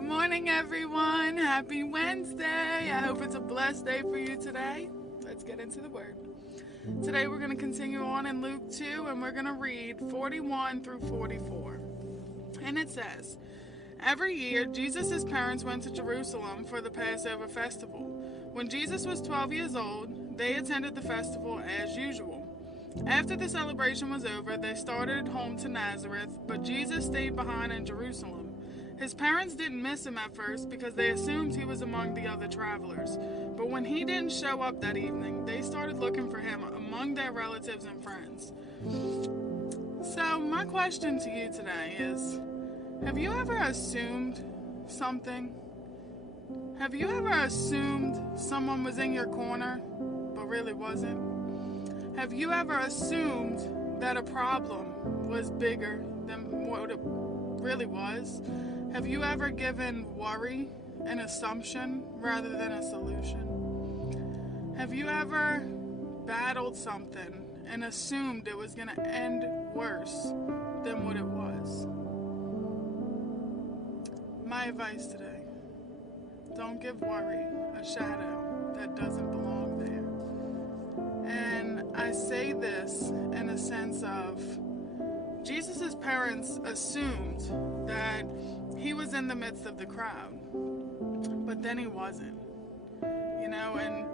Good morning, everyone. Happy Wednesday. I hope it's a blessed day for you today. Let's get into the word. Today we're going to continue on in Luke 2 and we're going to read 41 through 44. And it says, every year Jesus' parents went to Jerusalem for the Passover festival. When Jesus was 12 years old, they attended the festival as usual. After the celebration was over, they started home to Nazareth, but Jesus stayed behind in Jerusalem. His parents didn't miss him at first because they assumed he was among the other travelers. But when he didn't show up that evening, they started looking for him among their relatives and friends. So my question to you today is, have you ever assumed something? Have you ever assumed someone was in your corner, but really wasn't? Have you ever assumed that a problem was bigger than what it really was? Have you ever given worry an assumption rather than a solution? Have you ever battled something and assumed it was going to end worse than what it was? My advice today, don't give worry a shadow that doesn't belong there. And I say this in a sense of Jesus' parents assumed that he was in the midst of the crowd, but then he wasn't. And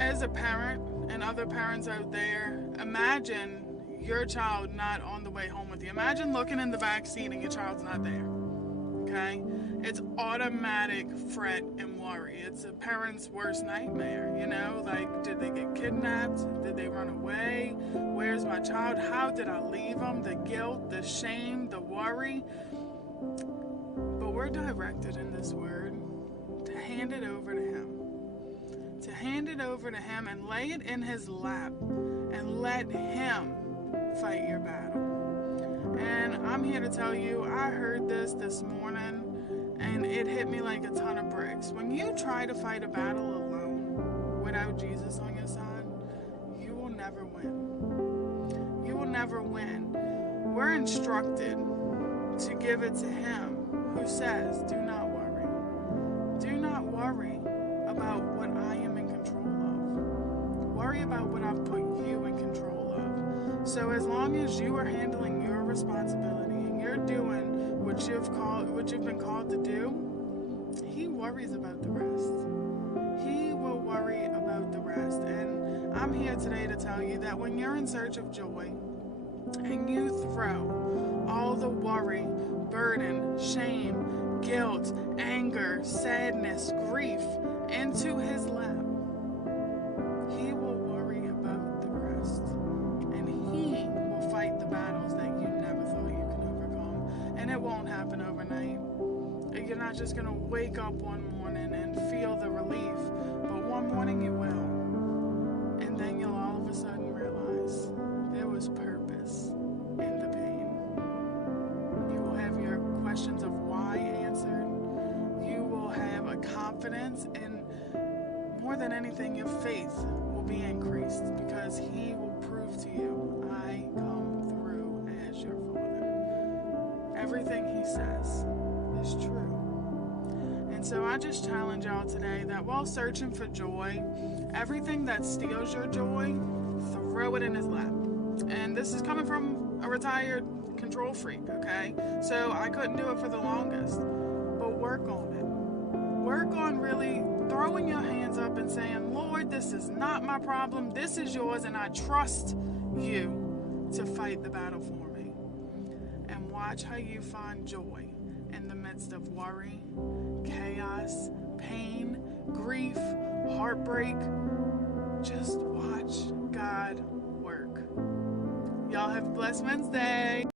as a parent and other parents out there, imagine your child not on the way home with you. Imagine looking in the back seat and your child's not there. Okay? It's automatic fret and worry. It's a parent's worst nightmare, like, did they get kidnapped? Did they run away? Where's my child? How did I leave them? The guilt, the shame, the worry. But we're directed in this word to hand it over to him. To hand it over to him and lay it in his lap and let him fight your battle. And I'm here to tell you, I heard this morning and it hit me like a ton of bricks. When you try to fight a battle alone without Jesus on your side, you will never win. You will never win. We're instructed to give it to him who says, do not worry. Do not worry about what I am in control of. Worry about what I've put you in control of. So as long as you are handling your responsibility and you're doing what you've been called to do, he worries about the rest. He will worry about the rest. And I'm here today to tell you that when you're in search of joy and you throw all the worry, burden, shame, guilt, anger, sadness, grief into his lap, he will worry about the rest. And he will fight the battles that you never thought you could overcome. And it won't happen overnight. You're not just going to wake up one morning and feel the relief, but one morning you will. And then you'll all of a sudden realize there was purpose in the pain. You will have your questions of why answered. You will have a confidence, and more than anything, your faith will be increased because he will prove to you, I come through as your Father. Everything he says is true. And so I just challenge y'all today that while searching for joy, everything that steals your joy, throw it in his lap. And this is coming from a retired control freak, okay? So I couldn't do it for the longest. But work on it. Work on really throwing your hands up and saying, Lord, this is not my problem. This is yours, and I trust you to fight the battle for me. And watch how you find joy in the midst of worry, chaos, pain, grief, heartbreak. Just watch God work. Y'all have a blessed Wednesday.